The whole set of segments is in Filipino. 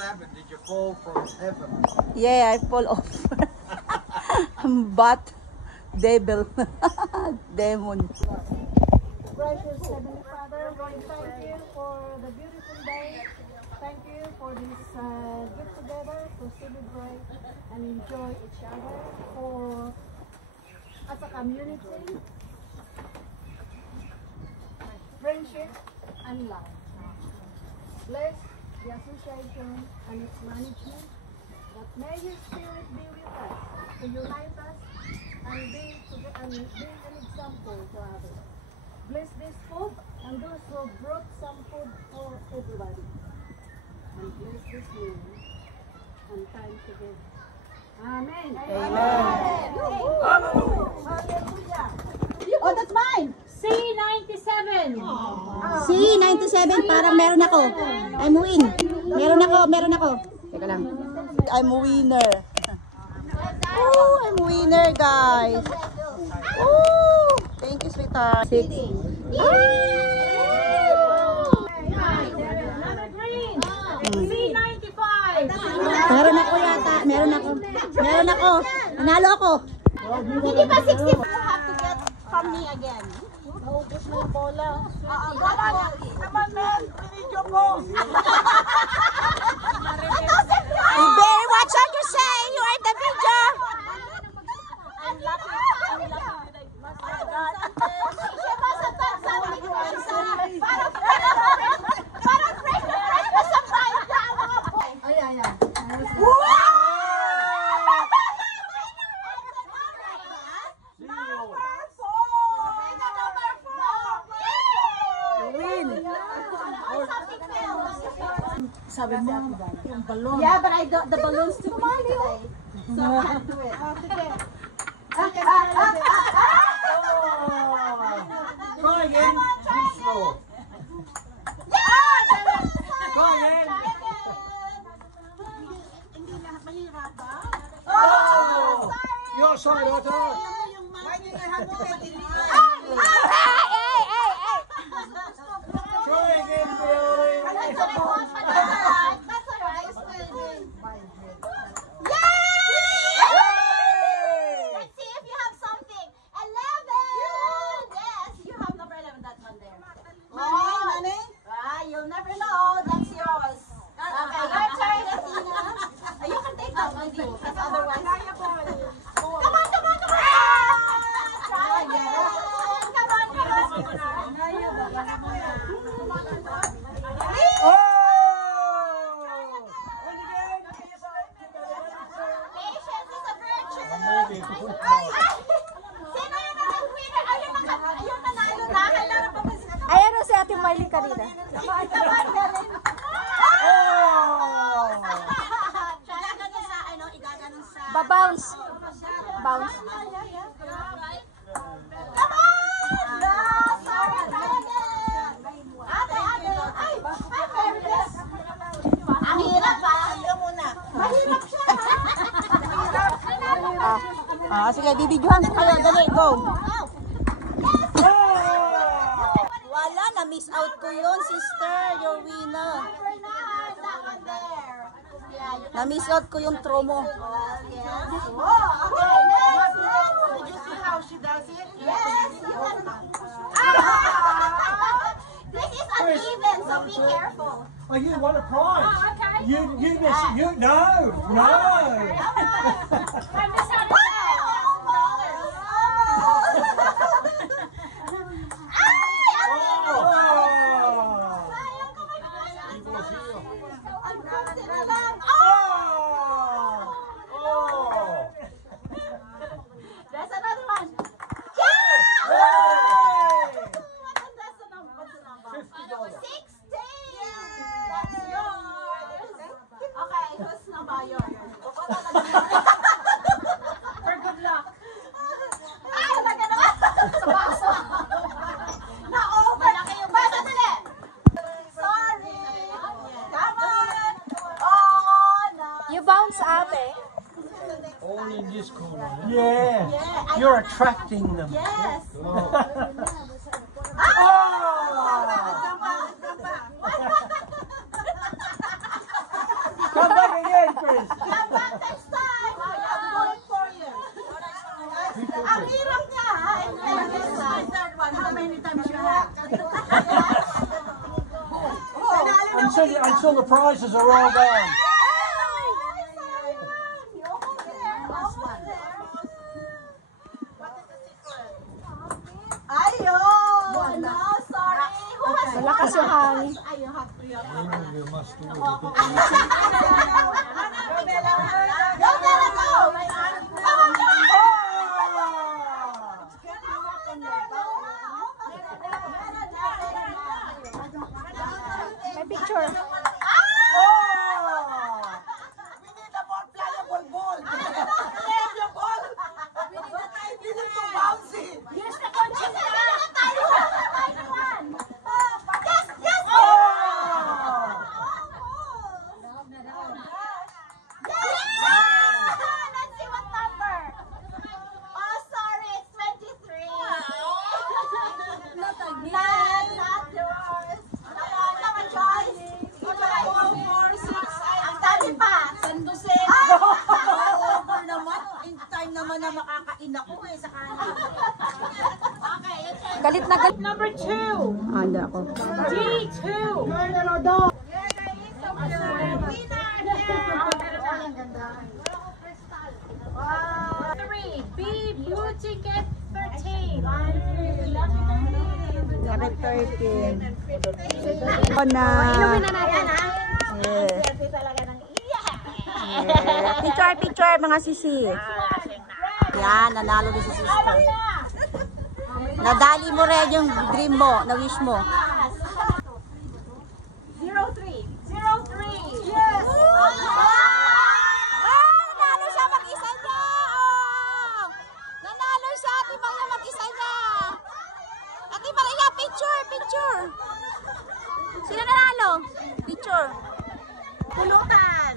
happened? Did you fall from heaven? Yeah, I fall off. But devil, demon. Gracious Heavenly Father, Lord, thank you for the beautiful day. Thank you for this get together to celebrate and enjoy each other for as a community, friendship and love. Bless the association and its management, but may your spirit be with us to unite us and be an example to others. Bless this food and those who brought some food for everybody. And bless this meal and time together. Amen. Amen. Hallelujah. Oh, that's mine. C97. C97, parang meron ako. I'm win. Meron ako. Teka lang. I'm a winner. Oh, I'm a winner, guys. Oh, thank you, sweetheart. 6. Another green. C95. Meron ako yata. Meron ako. Nanalo ako. Hindi ba 60 you have to get from me again? Naubos mo yung bola. Naman, men. We need your balls. You better watch what you say. You are the video. I'm lucky. Siya masatag sa amin. Parang fresh na sa pride na ang mga boy. Ay. Sabi mo, yung balon. Yeah, but the balloons too big today. So I can't do it. Try again. Too slow. Try again. Hindi na mahirap ba? Oh! Your side, Otto. Try again, Billy. That's alright. Let's see if you have something. 11! Yes, you have number 11, that one there. Money? You'll never know. That's yours. Okay, your turn, Athena. You can take that one too, because otherwise... Come on! Try again. Come on. Oh! Patience is a virtue. Maybe. Sino yung winner? Ayun nanalo na. Kailangan pa mas... Ayan o si Ate Miley kanina. Come on, galing. Oh! Try ganun sa, igaganon sa... Bounce. Bounce. Come on! No! Sorry, try again. Ate. Ay, fairness. Ang hirap ba? Mahirap siya. Sige, bibidyohan ko kayo. Dali, go. Wala, na-miss out ko yun, sister. Your winner. That one there. Na-miss out ko yung tromo. Yes. Oh, okay. Next. Did you see how she does it? Yes. This is uneven, so be careful. Oh, you won a prize. Oh, okay. You missed. No. I missed out. There's another one. $60. That's yours. Okay, who's number yours? For good luck. Ay, lagyan naman. Sa baso. Na-over. Malaki yung baso. Dali. Sorry. Come on. Oh, no. You bounce, ate. All in this corner. Yeah. You're attracting them. Yes. until the prizes are all gone. Ayun! No, sorry. Malakas yung hangin. You must do it. May picture. Here's the conchita. Let's see what number. Oh, sorry, it's 23. Not yours. Come on, Joyce. Ang dami pa. Sandusin. Over naman. In time naman na makakain ako eh sa kanin. Galit na galit. Number 2. Anda ako. D2. Three. B blue ticket 13. Jacket 13. Ito na. Inumin na natin ha. Yeah. Picture, picture mga sisi. Yan, nanalo din si sister. Nadali mo rin yung dream mo, na wish mo. 03. 03. Yes. Nanalo siya mag-isa niya! Oh! Nanalo siya! Ate Maria mag-isa niya! Ate Maria, picture! Picture! Sino nanalo? Picture. Pulutan.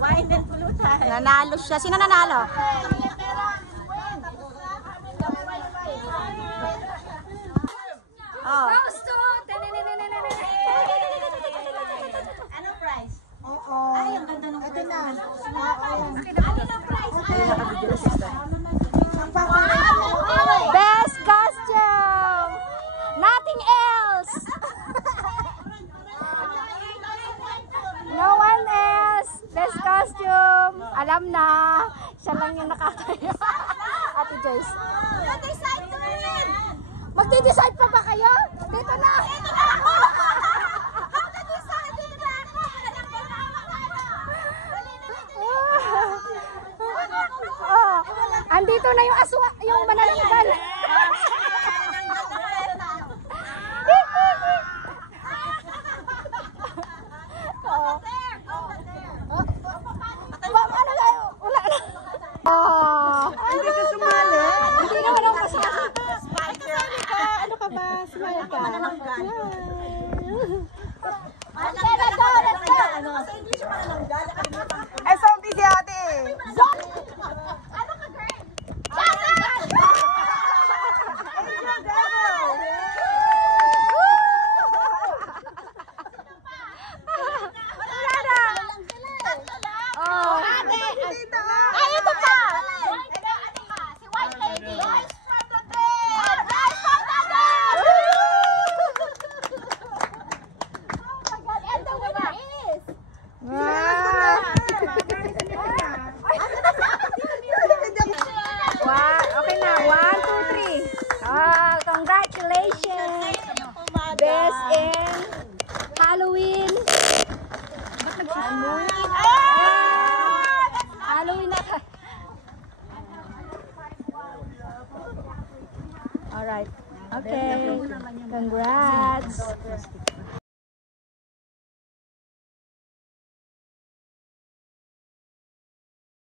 Wine and pulutan. Nanalo siya. Sino nanalo? Oh. Anong price? Ay, ang ganda ng price. Ito na. Anong price? Best costume! Nothing else! No one else! Best costume! Alam na! Siya lang yung nakatayo. Ate Joyce. Decide to win. Magdi-decide pa ba kayo? Dito na! Dito na ako. How to decide? Dito na ako. Oh, andito na yung aswa, yung manananggal. Ano kayo? Wala na. Oh. Hindi ka sumali? Hindi naman ako kasama. Ano ka ba? Smile ka. Let's go. Sa English pa lang gala. Ay, zombie si ate. Ano ka, girl? Oh. Ay, ito pa! Si White Lady! Rise from the dead! Rise from the dead! Oh my God! And the winner is... Wow, okay na. 1, 2, 3. Ah, congratulations. Best in Halloween. Halloween na. Alright. Okay. Congrats.